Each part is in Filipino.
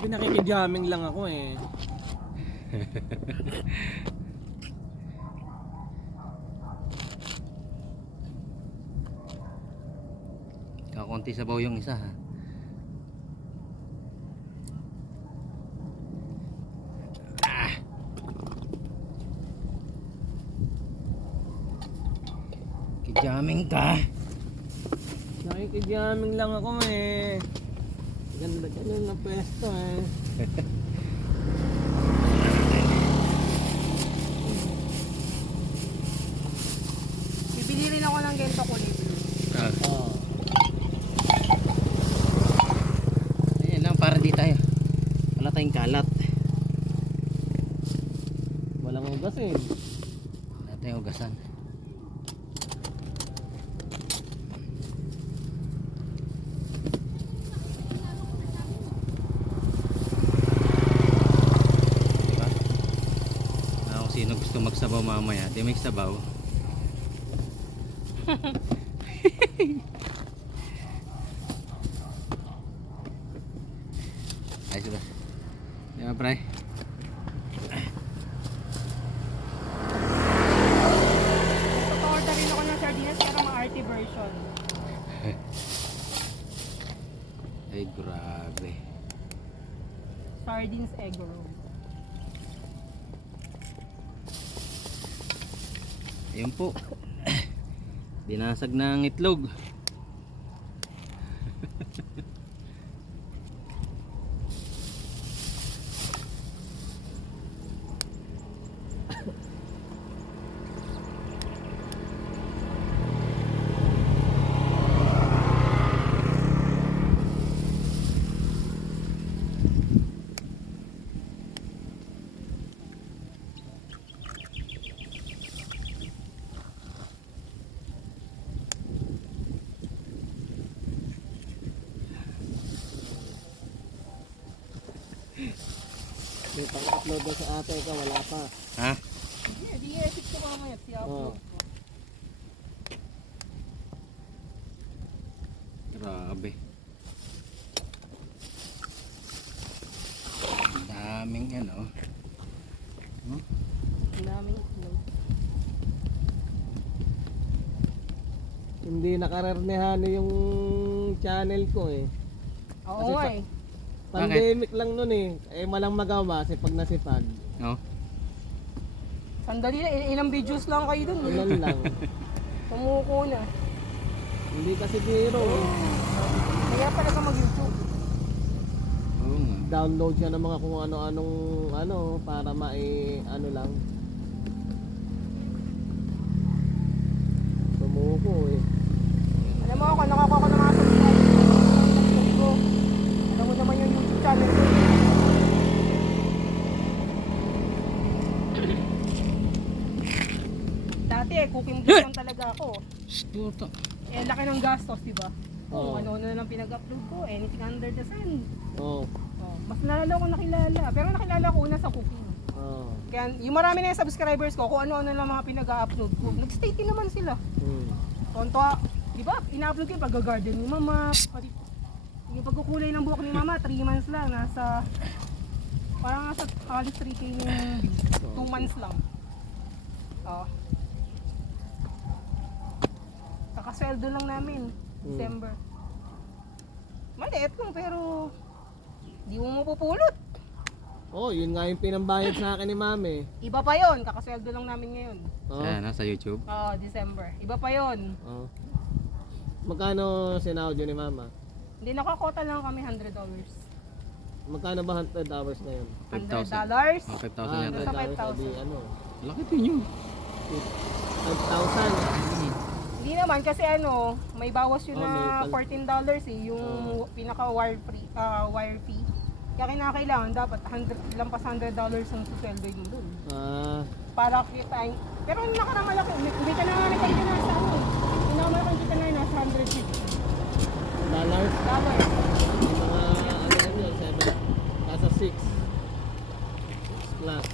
Sabi nakikijamming lang ako eh. Kakunti sabaw yung isa ha. Kijaming ka. Nakikijamming lang ako eh. Ganda-ganda na pwesto eh. Bibili rin ako ng ganito kulay blue. Oo. Ayan lang para di tayo. Wala tayong kalat. Walang ugas eh. Wala tayong ugasan. Diba? Kung sino gusto magsabaw mamaya, di may sabaw. Ayos ba? Di ba, pre? Order rin ako ng sardinas pero ma-arty version. Ay, grabe. Sardines egg roll. Ayun po. Binasag ng itlog. May pang-upload na sa ate ka, wala pa. Ha? Di i-edit ko mamaya. Oo. Grabe. Daming ano. Ang daming itlog. Hindi nakararnehan yung channel ko eh. Oo Kasi nga pa- eh. Pandemic lang nun eh. Eh malang magawa, sipag na sipag. No? Sandali na, ilang videos lang kayo dun. Ilan lang. Tumuko na. Hindi kasi biro eh. Kaya pala ka mag-YouTube. Oo nga. Download siya ng mga kung ano-anong ano para ano lang. Tumuko eh. Alam mo ako, nakakuha ko ng mga subscribers ko. Alam mo naman yung YouTube channel ko. Dati cooking vlog lang talaga ako. Puta. Laki ng gastos, di ba? Oo. Ano na lang pinag-upload ko, anything under the sun. Oo. Mas nalala ko nakilala. Pero nakilala ko una sa cooking. Oo. Kaya yung marami na yung subscribers ko, kung ano-ano lang mga pinag-upload ko. Nag-stay din naman sila. Tonto, di ba? Ina-upload ko yung pag-garden ni mama. Yung pagkukulay ng buhok ni mama, 3 months lang. Parang nasa halos 3K yung views. 2 months lang. Kakasweldo lang namin. December. Maliit lang pero di mo mapupulot. Oh, yun nga yung pinambayad sa akin ni mami. Iba pa yon, kakasweldo lang namin ngayon. Oh. Sa YouTube. December. Iba pa yon. Oh. Magkano sinaudio ni mama? Hindi nakakota lang kami $100. Magkano ba 100 hours ngayon? $100? Oh, 5,000 yata. Nasa 5,000. Di, ano, Laki din yun. 5,000. Hindi naman kasi may bawas yun na may $14 eh, yung pinaka wire fee. Kaya kinakailangan dapat lampas $100 ang susweldo yun dun. Para kita pero yung nakaramalaki, hindi ka na nga nakita na sa inamalaki kita na nasa $150. Dollars? Dollars. Yung mga, ano yun, 7. Nasa 6. 6 plus.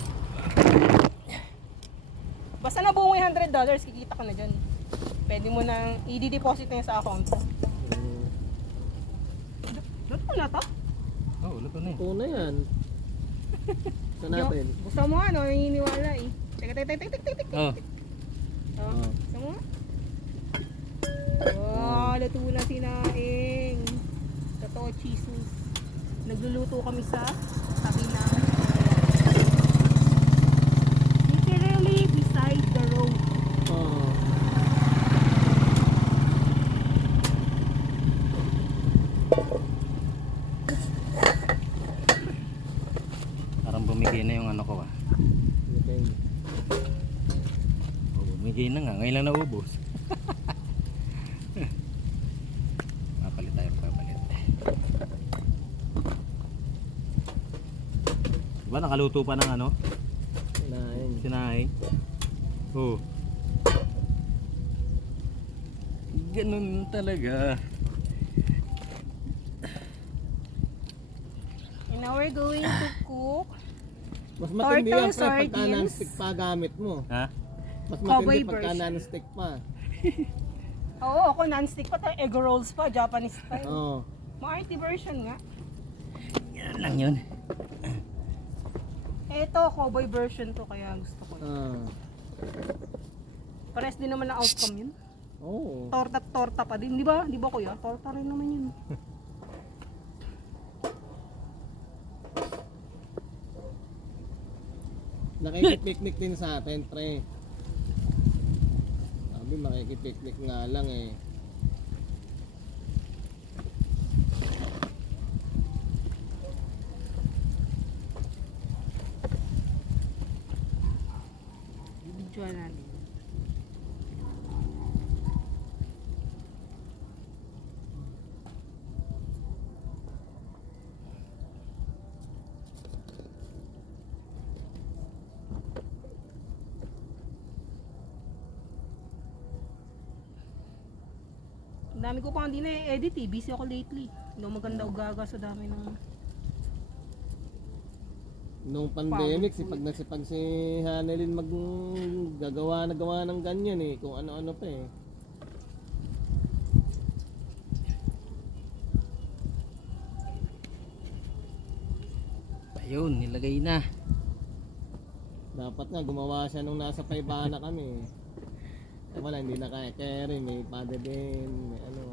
Basta nabuo mo yung $100, kikita ka na dyan. Pwede mo nang i-deposit na yun sa account. Doon mo na to? Oh, luto na eh. Ito na yan. Sa natin. Gusto mo ano, naniniwala eh. Teka, teka, teka, teka, teka. Oh, Oh, gusto mo? Oh, luto na si Naing. Totoo, Jesus. Nagluluto kami sa tabi ng literally beside the road. Oh. parang bumigay na yung ano ko ah. Okay. Oh, bumigay na nga, ngayon lang naubos. Papalit tayo, papalit. Diba nakaluto pa ng ano? Kinain. Sinaing. Oh. Ganun talaga. And now we're going to cook Mas matindi yan, Turtle pre, pagka sardines. non-stick pa gamit mo. Ha? Mas Cowboy matindi pagka version. non-stick pa. Oo, ako non-stick pa tayo. Egg rolls pa, Japanese style. Oo. Ma-arty version nga. Yan lang yun. Ito, cowboy version to, kaya gusto ko. Ah. Pares din naman ang outcome yun. Oo. Torta pa din, di ba? Di ba kuya? Torta rin naman yun. Nakikipiknik din sa atin, pre. Sabi, makikipiknik nga lang eh. Video natin. Ang dami ko pa hindi na-edit eh. Busy ako lately. Hindi ako maganda ugaga sa dami ng... Nung pandemic, sipag si Hanelin nagawa ng ganyan eh. Kung ano-ano pa eh. Ayun, nilagay na. Dapat nga gumawa siya nung nasa Paibana kami. Eh wala, hindi na kaya carry, may pada din, may ano.